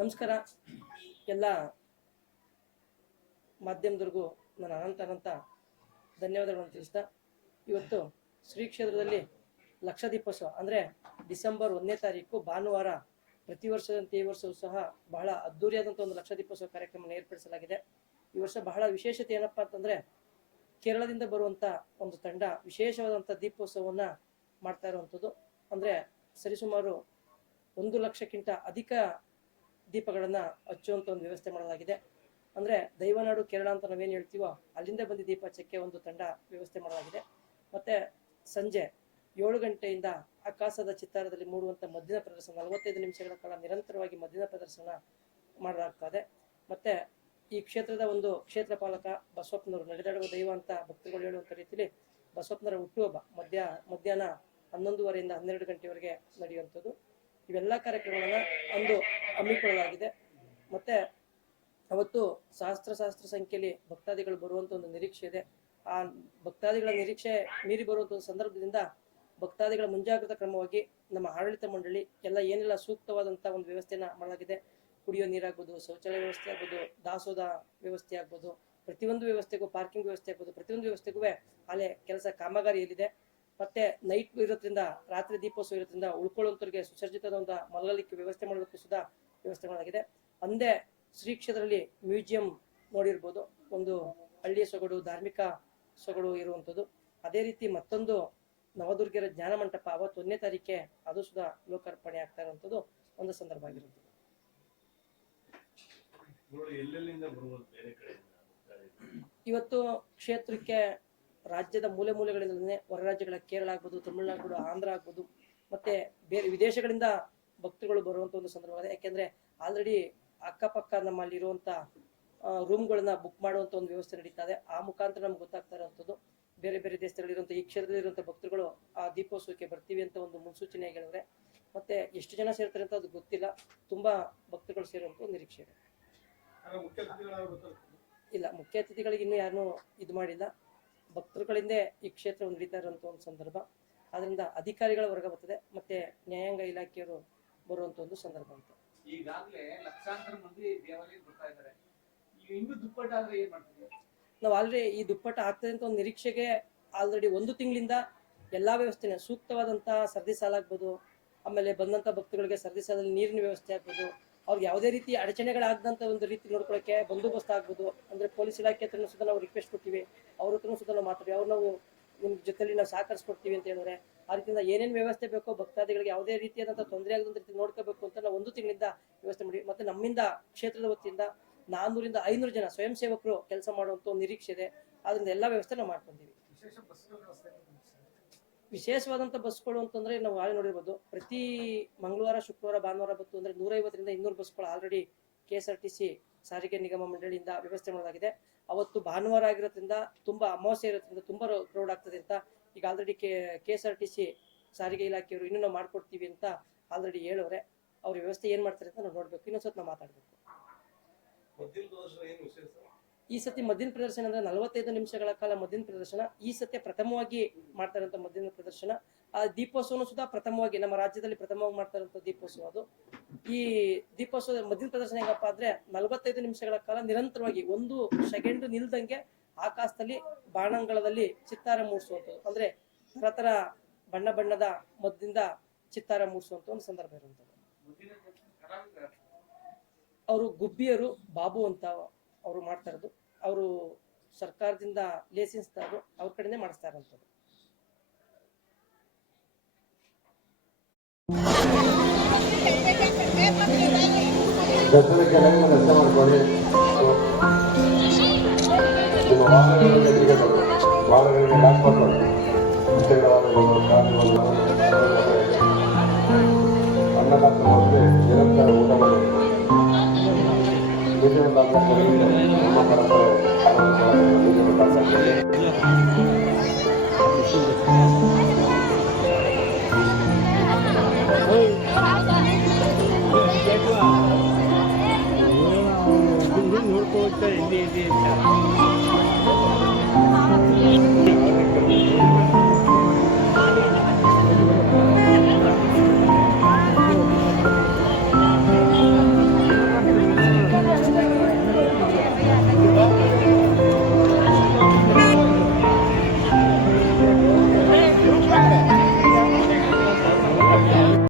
ನಮಸ್ಕಾರ. ಎಲ್ಲ ಮಾಧ್ಯಮದವ್ರಿಗೂ ನನ್ನ ಅನಂತ ಅನಂತ ಧನ್ಯವಾದಗಳನ್ನು ತಿಳಿಸ್ತಾ, ಇವತ್ತು ಶ್ರೀ ಕ್ಷೇತ್ರದಲ್ಲಿ ಲಕ್ಷ ದೀಪೋತ್ಸವ ಅಂದರೆ ಡಿಸೆಂಬರ್ ಒಂದನೇ ತಾರೀಕು ಭಾನುವಾರ ಪ್ರತಿ ವರ್ಷದಂತೆ ಈ ವರ್ಷವೂ ಸಹ ಬಹಳ ಅದ್ದೂರಿಯಾದಂಥ ಒಂದು ಲಕ್ಷ ದೀಪೋತ್ಸವ ಕಾರ್ಯಕ್ರಮವನ್ನು ಏರ್ಪಡಿಸಲಾಗಿದೆ. ಈ ವರ್ಷ ಬಹಳ ವಿಶೇಷತೆ ಏನಪ್ಪಾ ಅಂತಂದ್ರೆ ಕೇರಳದಿಂದ ಬರುವಂತ ಒಂದು ತಂಡ ವಿಶೇಷವಾದಂಥ ದೀಪೋತ್ಸವವನ್ನು ಮಾಡ್ತಾ ಇರುವಂಥದ್ದು ಅಂದರೆ ಸರಿಸುಮಾರು ಒಂದು ಲಕ್ಷಕ್ಕಿಂತ ಅಧಿಕ ದೀಪಗಳನ್ನು ಹಚ್ಚುವಂಥ ಒಂದು ವ್ಯವಸ್ಥೆ ಮಾಡಲಾಗಿದೆ. ಅಂದರೆ ದೈವನಾಡು ಕೇರಳ ಅಂತ ನಾವೇನು ಹೇಳ್ತೀವೋ ಅಲ್ಲಿಂದ ಬಂದು ದೀಪ ಹಚ್ಚಕ್ಕೆ ಒಂದು ತಂಡ ವ್ಯವಸ್ಥೆ ಮಾಡಲಾಗಿದೆ. ಮತ್ತು ಸಂಜೆ ಏಳು ಗಂಟೆಯಿಂದ ಆಕಾಶದ ಚಿತ್ತಾರದಲ್ಲಿ ಮೂಡುವಂಥ ಮದ್ದಿನ ಪ್ರದರ್ಶನ, ನಲವತ್ತೈದು ನಿಮಿಷಗಳ ಕಾಲ ನಿರಂತರವಾಗಿ ಮದ್ದಿನ ಪ್ರದರ್ಶನ ಮಾಡಲಾಗ್ತದೆ. ಮತ್ತು ಈ ಕ್ಷೇತ್ರದ ಒಂದು ಕ್ಷೇತ್ರ ಪಾಲಕ ಬಸವಪ್ಪನವರು ನಡೆದಾಡುವ ದೈವ ಅಂತ ಭಕ್ತರುಗಳು ಹೇಳುವಂಥ ರೀತಿಯಲ್ಲಿ ಬಸವಪ್ಪನವರ ಹುಟ್ಟುಹಬ್ಬ ಮಧ್ಯ ಮಧ್ಯಾಹ್ನ ಹನ್ನೊಂದುವರೆಯಿಂದ ಹನ್ನೆರಡು ಗಂಟೆವರೆಗೆ ನಡೆಯುವಂಥದ್ದು. ಇವೆಲ್ಲ ಕಾರ್ಯಕ್ರಮಗಳನ್ನ ಅಂದು ಹಮ್ಮಿಕೊಳ್ಳಲಾಗಿದೆ. ಮತ್ತೆ ಅವತ್ತು ಸಹಸ್ರ ಸಹಸ್ರ ಸಂಖ್ಯೆಯಲ್ಲಿ ಭಕ್ತಾದಿಗಳು ಬರುವಂತ ಒಂದು ನಿರೀಕ್ಷೆ ಇದೆ. ಆ ಭಕ್ತಾದಿಗಳ ನಿರೀಕ್ಷೆ ಮೀರಿ ಬರುವಂತ ಸಂದರ್ಭದಿಂದ ಭಕ್ತಾದಿಗಳ ಮುಂಜಾಗ್ರತಾ ಕ್ರಮವಾಗಿ ನಮ್ಮ ಆಡಳಿತ ಮಂಡಳಿ ಎಲ್ಲ ಏನೆಲ್ಲ ಸೂಕ್ತವಾದಂತ ಒಂದು ವ್ಯವಸ್ಥೆಯನ್ನ ಮಾಡಲಾಗಿದೆ. ಕುಡಿಯೋ ನೀರಾಗ್ಬೋದು, ಶೌಚಾಲಯ ವ್ಯವಸ್ಥೆ ಆಗ್ಬೋದು ದಾಸೋದ ವ್ಯವಸ್ಥೆ ಆಗ್ಬೋದು, ಪ್ರತಿಯೊಂದು ವ್ಯವಸ್ಥೆಗೂ ಪಾರ್ಕಿಂಗ್ ವ್ಯವಸ್ಥೆ ಆಗ್ಬೋದು, ಪ್ರತಿಯೊಂದು ವ್ಯವಸ್ಥೆಗೂ ಅಲ್ಲೇ ಕೆಲಸ ಕಾಮಗಾರಿಯಲ್ಲಿದೆ. ಮತ್ತೆ ನೈಟ್ ಇರೋದ್ರಿಂದ ರಾತ್ರಿ ದೀಪೋತ್ಸವ ಇರೋದ್ರಿಂದ ಉಳ್ಕೊಳ್ಳುವಂಥವ್ರಿಗೆ ಸುಸರ್ಜಿತವಾದ ಮಲಗಲಿಕ್ಕೆ ವ್ಯವಸ್ಥೆ ಮಾಡೋದಕ್ಕೂ ಸುಧಾ ವ್ಯವಸ್ಥೆ ಮಾಡಲಾಗಿದೆ. ಅಂದೇ ಶ್ರೀ ಕ್ಷೇತ್ರದಲ್ಲಿ ಮ್ಯೂಸಿಯಂ ನೋಡಿರ್ಬೋದು. ಒಂದು ಹಳ್ಳಿಯ ಸೊಗಡು ಧಾರ್ಮಿಕ ಸೊಗಡು ಇರುವಂಥದ್ದು. ಅದೇ ರೀತಿ ಮತ್ತೊಂದು ನವದುರ್ಗರ ಜ್ಞಾನ ಮಂಟಪ ಅವತ್ತು ಒಂದನೇ ತಾರೀಕೆ ಅದು ಸುಧಾ ಲೋಕಾರ್ಪಣೆ ಆಗ್ತಾ ಇರುವಂಥದ್ದು ಒಂದು ಸಂದರ್ಭ ಆಗಿರುತ್ತದೆ ಕಡೆಯಿಂದ? ಇವತ್ತು ಕ್ಷೇತ್ರಕ್ಕೆ ರಾಜ್ಯದ ಮೂಲೆ ಮೂಲೆಗಳಿಂದಲೇ ಹೊರ ರಾಜ್ಯಗಳ ಕೇರಳ ಆಗ್ಬೋದು ತಮಿಳುನಾಡು ಆಂಧ್ರ ಆಗ್ಬೋದು ಮತ್ತೆ ಬೇರೆ ವಿದೇಶಗಳಿಂದ ಭಕ್ತರುಗಳು ಬರುವಂತ ಒಂದು ಸಂದರ್ಭ ಯಾಕೆಂದ್ರೆ ಆಲ್ರೆಡಿ ಅಕ್ಕಪಕ್ಕ ನಮ್ಮಲ್ಲಿ ಇರುವಂತ ರೂಮ್ಗಳನ್ನ ಬುಕ್ ಮಾಡುವಂತ ಒಂದು ವ್ಯವಸ್ಥೆ ನಡೀತಾ ಇದೆ. ಆ ಮುಖಾಂತರ ನಮ್ಗೆ ಗೊತ್ತಾಗ್ತಾ ಇರೋವಂಥದ್ದು ಬೇರೆ ಬೇರೆ ದೇಶದಲ್ಲಿರುವಂಥ ಈ ಕ್ಷೇತ್ರದಲ್ಲಿರುವಂಥ ಭಕ್ತರುಗಳು ಆ ದೀಪೋತ್ಸವಕ್ಕೆ ಬರ್ತೀವಿ ಅಂತ ಒಂದು ಮುನ್ಸೂಚನೆ ಹೇಳಿದ್ರೆ ಮತ್ತೆ ಎಷ್ಟು ಜನ ಸೇರ್ತಾರೆ ಅಂತ ಅದು ಗೊತ್ತಿಲ್ಲ. ತುಂಬಾ ಭಕ್ತರುಗಳು ಸೇರುವಂತ ಒಂದು ನಿರೀಕ್ಷೆ ಇದೆ. ಇಲ್ಲ ಮುಖ್ಯ ಅತಿಥಿಗಳಿಗೆ ಇನ್ನೂ ಯಾರನ್ನೂ ಇದು ಮಾಡಿಲ್ಲ. ಭಕ್ತರುಗಳಿಂದ ಈ ಕ್ಷೇತ್ರ ನಡೀತಾ ಇರುವಂತ ಒಂದು ಸಂದರ್ಭ. ಅದರಿಂದ ಅಧಿಕಾರಿಗಳ ವರ್ಗ ಬರ್ತದೆ ಮತ್ತೆ ನ್ಯಾಯಾಂಗ ಇಲಾಖೆಯವರು ಬರುವಂತ ಒಂದು ಸಂದರ್ಭ ಅಂತ. ಈಗಾಗಲೇ ಲಕ್ಷಾಂತರ ಮಂದಿ ದೇವಾಲಯ ಬರ್ತಾ ಇದ್ದಾರೆ. ಇನ್ನೂ ದುಪ್ಪಟ್ಟಾದ್ರೆ ಏನ್ ಮಾಡ್ತೀವಿ ನಾವು ಆಲ್ರೆಡಿ ಈ ದುಪ್ಪಟ್ಟ ಆಗ್ತದೆ ಅಂತ ಒಂದು ನಿರೀಕ್ಷೆಗೆ ಆಲ್ರೆಡಿ ಒಂದು ತಿಂಗಳಿಂದ ಎಲ್ಲಾ ವ್ಯವಸ್ಥೆನ ಸೂಕ್ತವಾದಂತಹ ಸರ್ದಿ ಸಾಲ ಆಗ್ಬೋದು ಆಮೇಲೆ ಬಂದಂತ ಭಕ್ತಗಳಿಗೆ ಸರ್ದಿ ಸಾಲದಲ್ಲಿ ನೀರಿನ ವ್ಯವಸ್ಥೆ ಆಗ್ಬೋದು ಅವ್ರಿಗೆ ಯಾವುದೇ ರೀತಿ ಅಡಚಣೆಗಳಾಗದಂತ ಒಂದು ರೀತಿ ನೋಡ್ಕೊಳಕ್ಕೆ ಬಂದೋಬಸ್ತ್ ಆಗ್ಬೋದು. ಅಂದ್ರೆ ಪೊಲೀಸ್ ಇಲಾಖೆ ಹತ್ರನೂ ಸುತ್ತ ನಾವು ರಿಕ್ವೆಸ್ಟ್ ಕೊಟ್ಟಿವಿ ಅವ್ರ ಹತ್ರನೂ ಸುತ್ತ ನಾವು ಮಾತಾಡಿ ಅವ್ರು ನಾವು ನಿಮ್ ಜೊತೆಲಿ ನಾವು ಸಹಕರಿಸ್ಕೊಡ್ತೀವಿ ಅಂತ ಹೇಳಿದ್ರೆ ಆ ರೀತಿಯಿಂದ ಏನೇನು ವ್ಯವಸ್ಥೆ ಬೇಕೋ ಭಕ್ತಾದಿಗಳಿಗೆ ಯಾವುದೇ ರೀತಿಯಾದಂಥ ತೊಂದರೆ ಆಗದಂತ ರೀತಿ ನೋಡ್ಕೋಬೇಕು ಅಂತ ನಾವು ಒಂದು ತಿಂಗಳಿಂದ ವ್ಯವಸ್ಥೆ ಮಾಡಿ. ಮತ್ತೆ ನಮ್ಮಿಂದ ಕ್ಷೇತ್ರದ ವತಿಯಿಂದ ನಾನ್ನೂರಿಂದ ಐನೂರು ಜನ ಸ್ವಯಂ ಸೇವಕರು ಕೆಲಸ ಮಾಡುವಂತ ಒಂದು ನಿರೀಕ್ಷೆ ಇದೆ. ಅದರಿಂದ ಎಲ್ಲ ವ್ಯವಸ್ಥೆ ನಾವು ಮಾಡ್ಕೊಂಡಿವಿ. ವಿಶೇಷವಾದಂಥ ಬಸ್ಗಳು ಅಂತಂದ್ರೆ ನಾವು ಆಳೆ ನೋಡಿರ್ಬೋದು. ಪ್ರತಿ ಮಂಗಳವಾರ, ಶುಕ್ರವಾರ, ಭಾನುವಾರ ಬತ್ತು ಅಂದ್ರೆ ನೂರೈವತ್ತರಿಂದ ಇನ್ನೂರು ಬಸ್ಗಳು already K S R T C ಸಾರಿಗೆ ನಿಗಮ ಮಂಡಳಿಯಿಂದ ವ್ಯವಸ್ಥೆ ಮಾಡಲಾಗಿದೆ. ಅವತ್ತು ಭಾನುವಾರ ಆಗಿರೋದ್ರಿಂದ ತುಂಬಾ ಅಮಾವಾಸ್ಯೆ ಇರೋದ್ರಿಂದ ತುಂಬಾ ಕ್ರೌಡ್ ಆಗ್ತದೆ ಅಂತ ಈಗ already K K S R T C ಸಾರಿಗೆ ಇಲಾಖೆಯವರು ಇನ್ನೂ ನಾವು ಮಾಡ್ಕೊಡ್ತೀವಿ ಅಂತ ಆಲ್ರೆಡಿ ಹೇಳೋರೆ. ಅವ್ರ ವ್ಯವಸ್ಥೆ ಏನ್ ಮಾಡ್ತಾರೆ ಅಂತ ನಾವು ನೋಡ್ಬೇಕು. ಇನ್ನೊಂದ್ಸತ್ ನಾವು ಮಾತಾಡ್ಬೇಕು. ಈ ಸತಿ ಮದ್ದಿನ ಪ್ರದರ್ಶನ ಅಂದ್ರೆ ನಲವತ್ತೈದು ನಿಮಿಷಗಳ ಕಾಲ ಮದ್ದಿನ ಪ್ರದರ್ಶನ, ಈ ಸತಿ ಪ್ರಥಮವಾಗಿ ಮಾಡ್ತಾ ಇರುವಂತ ಮದ್ದಿನ ಪ್ರದರ್ಶನ. ಆ ದೀಪೋತ್ಸವನು ಸುಧಾ ಪ್ರಥಮವಾಗಿ, ನಮ್ಮ ರಾಜ್ಯದಲ್ಲಿ ಪ್ರಥಮವಾಗಿ ಮಾಡ್ತಾ ಇರುವಂತ ದೀಪೋತ್ಸವ ಅದು. ಈ ದೀಪೋತ್ಸವ ಮದ್ದಿನ ಪ್ರದರ್ಶನ ಹೇಗಪ್ಪ ಅಂದ್ರೆ ನಲವತ್ತೈದು ನಿಮಿಷಗಳ ಕಾಲ ನಿರಂತರವಾಗಿ ಒಂದು ಸೆಕೆಂಡ್ ನಿಲ್ದಂಗೆ ಆಕಾಶದಲ್ಲಿ ಬಾಣಂಗಳದಲ್ಲಿ ಚಿತ್ತಾರ ಮೂಡಿಸುವಂಥದ್ದು. ಅಂದ್ರೆ ತರ ತರ ಬಣ್ಣ ಬಣ್ಣದ ಮದ್ದಿಂದ ಚಿತ್ತಾರ ಮೂಡಿಸುವಂತ ಒಂದು ಸಂದರ್ಭ ಇರುವಂಥದ್ದು. ಅವರು ಗುಬ್ಬಿಯರು ಬಾಬು ಅಂತ ಅವರು ಮಾಡ್ತಾ ಇರೋದು. ಅವರು ಸರ್ಕಾರದಿಂದ ಲೈಸೆನ್ಸ್ ತಗೊಂಡು ಅವ್ರ ಕಡೆನೇ ಮಾಡಿಸ್ತಾ ಇರೋಂಥದ್ದು. ವಾಹನಗಳಿಗೆ. ವಾಹನಗಳಿಗೆ ini ini ini